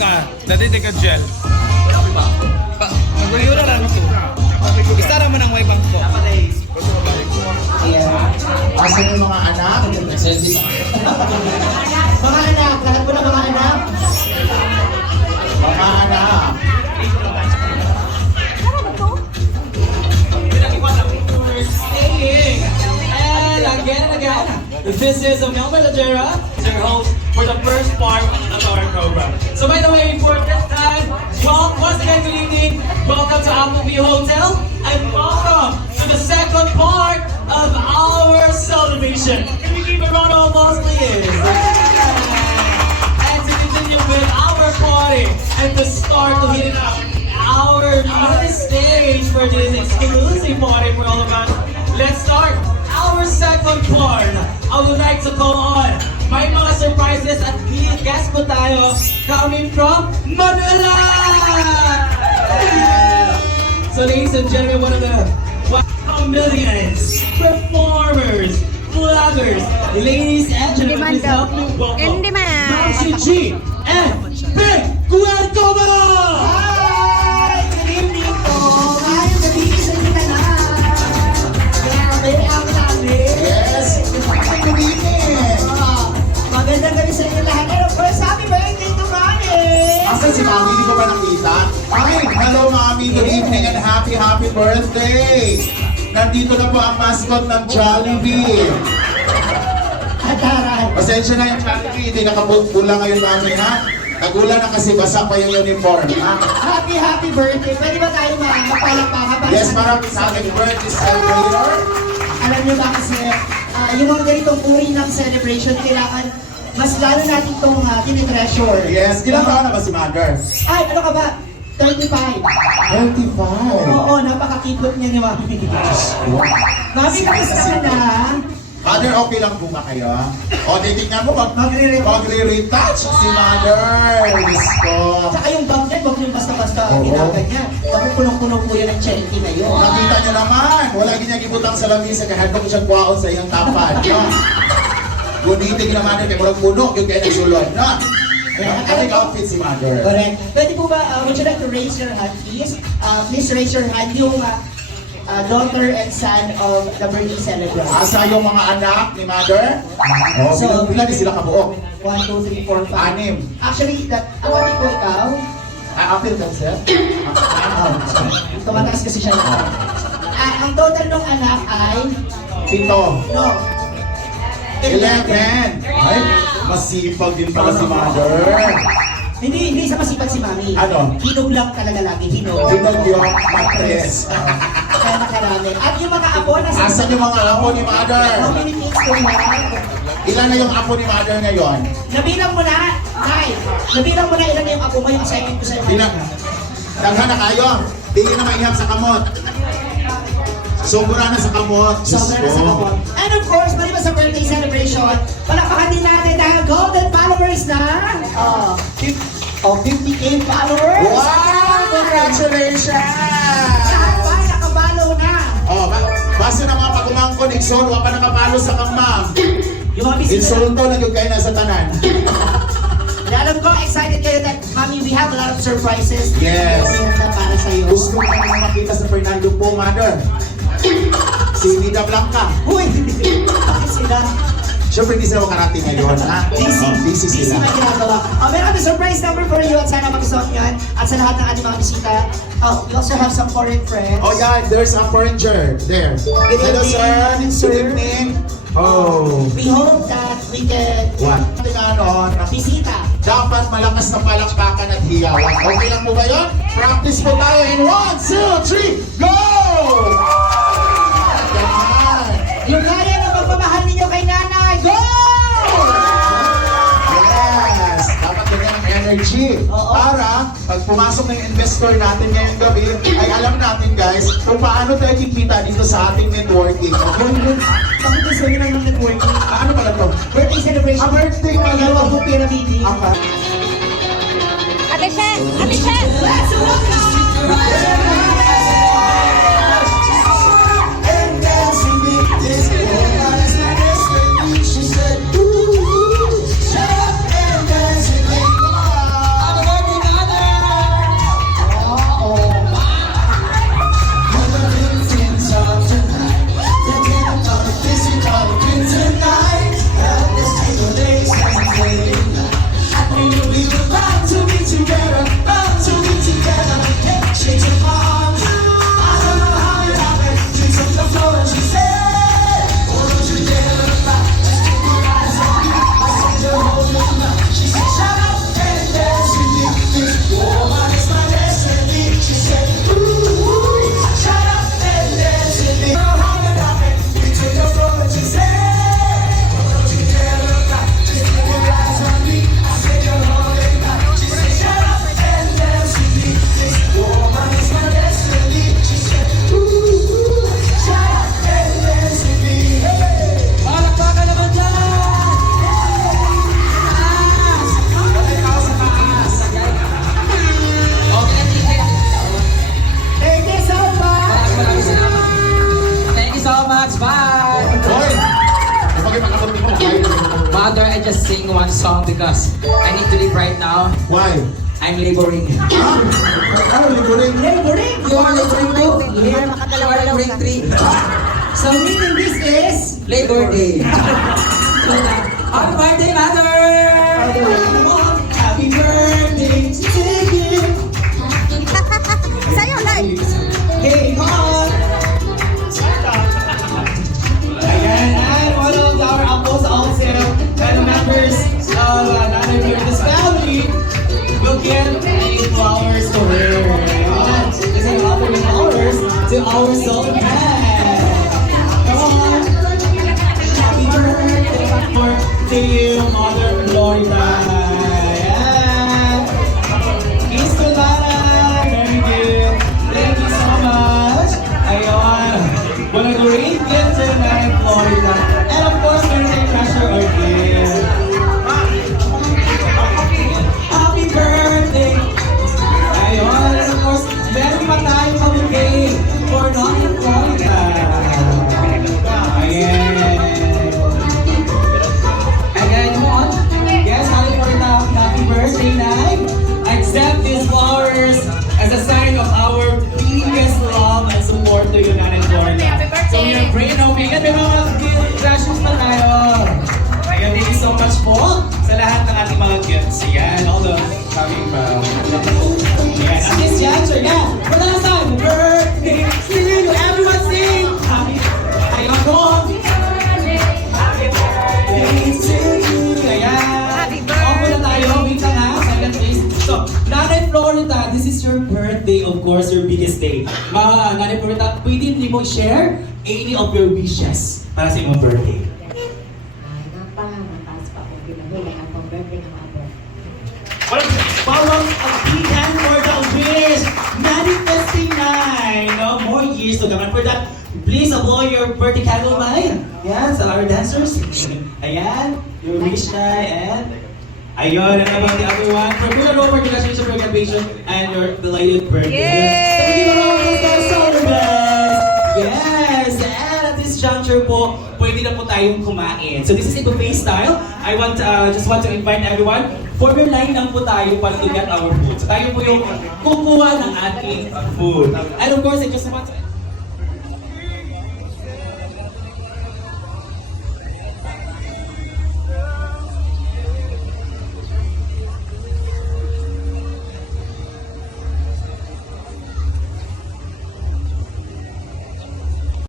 ka. Dati ka gel. Mag-review na lang ito. Isa naman ang may bangko. Asan yung mga anak? Mga anak, lahat po ng mga anak. Mga anak. And again again, this is Mel Melagera, your host for the first part of our program. And to hit up, our main stage for this exclusive party for all of us. Let's start our second part. I would like to call on may mga surprises at guest po tayo coming from Manila! So ladies and gentlemen, one of the one of millions, performers, vloggers, ladies and gentlemen, please help me welcome. Mousy G Asan si Mami? Hindi ko ba nakita? Ay, hello Mami. Good evening and happy, happy birthday. Nandito na po ang mascot ng Jollibee. Ataran! Pasensya na yung Jollibee. Hindi nakapula ngayon namin ha. Nagulan na kasi basa pa yung uniform ha. Happy, happy birthday! Pwede ba tayo para Yes, maraming sa ating birthday celebrator. Alam niyo ba kasi, ah, yung mga ganitong uri ng celebration, kailangan mas lalo natin itong uh, tinitreasure. Yes, ilang taon na ba si Mother? Ay, ano ka ba? 35. 25. Oo, napakakipot niya ni Mami. Mami, kamusta ka na? Mother, okay lang po ba kayo? O, titignan mo, mag Magre-retouch. magre-retouch si Mother. Diyos ko. Tsaka yung bag niya, huwag yung basta-basta Oo. ginaganyan. Bakit punong-puno po yan ng charity na yun. Nakita niyo naman, wala ganyan gibutang sa lamisa kaya hadlok siyang kuwaon sa iyong tapad. No? Guniting naman kay murag puno yung kaya nagsulod. No? Ano yung outfit si Mother? Correct. Pwede po ba, uh, would you like to raise your hand, please? Uh, please raise your hand yung uh, uh, daughter and son of the birthday celebrant. Asa yung mga anak ni Mother? Oh, So, so, pila sila kabuok? 1, 2, 3, 4, 5. Anim. Actually, that, ang pati po ikaw, Ah, apil ka sir? tumataas kasi siya lang. Ah, ang total ng anak ay, Pito. no, Eleven. Ay, masipag din pala si Mother. Hindi, hindi sa masipag si Mami. Ano? Hinog lang talaga lagi, hinog. Hinog yung matres. Kaya nakarami. At yung mga apo na sa... Asan yung mga apo ni Mother? How many kids do you have? Ilan na yung apo ni Mother ngayon? Nabilang mo na, Nay. Nabilang mo na ilan na yung apo mo, yung assignment ko sa'yo. Ilan? Daghan na kayo. Di na maihap sa kamot. Sobra na sa kamot. Sobra na sa kapon. And of course, maliban sa birthday celebration, palakpakan din natin dahil golden followers na. Oh, oh 50k followers. Wow! Congratulations! Lahat ba nakabalo na? Oh, ba base na mga pagumang koneksyon, wa pa nakapalo sa kang ma'am. Yung mga bisita. Insulto na yung kayo na sa tanan. Na alam ko, excited kayo that, Mami, we have a lot of surprises. Yes. Para sa'yo. Gusto ko na makita sa Fernando po, mother. Si Nida Blanca. Uy, bakit sila? Siyempre, hindi sila makarating ngayon, ha? Busy. Oh, busy Busy sila. na ginagawa. Oh, meron kami surprise number for you at sana magustuhan yan. At sa lahat ng ating mga bisita, oh, we also have some foreign friends. Oh yeah, there's a foreigner there. Hello sir. Good evening. Oh. We hope that we can What? Ano, na- bisita. dapat malakas na palakpakan at hiyawan. Okay lang po ba yun? Practice po tayo in 1, 2, 3, go! Energy. Oo. Para pag pumasok na yung investor natin ngayong gabi, ay alam natin guys kung paano tayo kikita dito sa ating networking. Bakit nyo lang ng networking? Ano pala to? Birthday pyramid. Apa? Ate She! Ate She! Because I need to leave right now. Why? I'm laboring. Ha? Ano, libunin? Laboring! You are laboring too? You are laboring three. So meaning this is... Labor Day. Happy birthday, Mother! Happy birthday to you! Sa'yo, Lai! To our soul man. Come on! Happy birthday for to you, Mother Florida. Ayan, all the coming from... Yes, at this juncture, yeah. For the last time, birthday to you. Everyone sing. Happy... Ayun, go on. Happy birthday to you. Ayan. Opo na tayo. Wait lang ha. Silent please. So, Nanay Florida, this is your birthday, of course, your biggest day. Ah, Nanay Florida, pwede hindi mo share any of your wishes para sa iyong birthday. Ay, napamataas pa akong pinahuli ang pang-birthday ng abo. Bawang a big hand for the wish. Manifesting nine. No more years to come. And for that, please blow your birthday candle nine. Yan, sa our dancers. Ayan, your wish na. And Ayun, and about the other one. For good and over, congratulations for your graduation and your belated birthday. Yay! The best. Yes! And at this juncture po, pwede na po tayong kumain. So this is a buffet style. I want, uh, just want to invite everyone. Former line lang po tayo para to get our food. So tayo po yung kukuha ng ating food. And of course, I just want to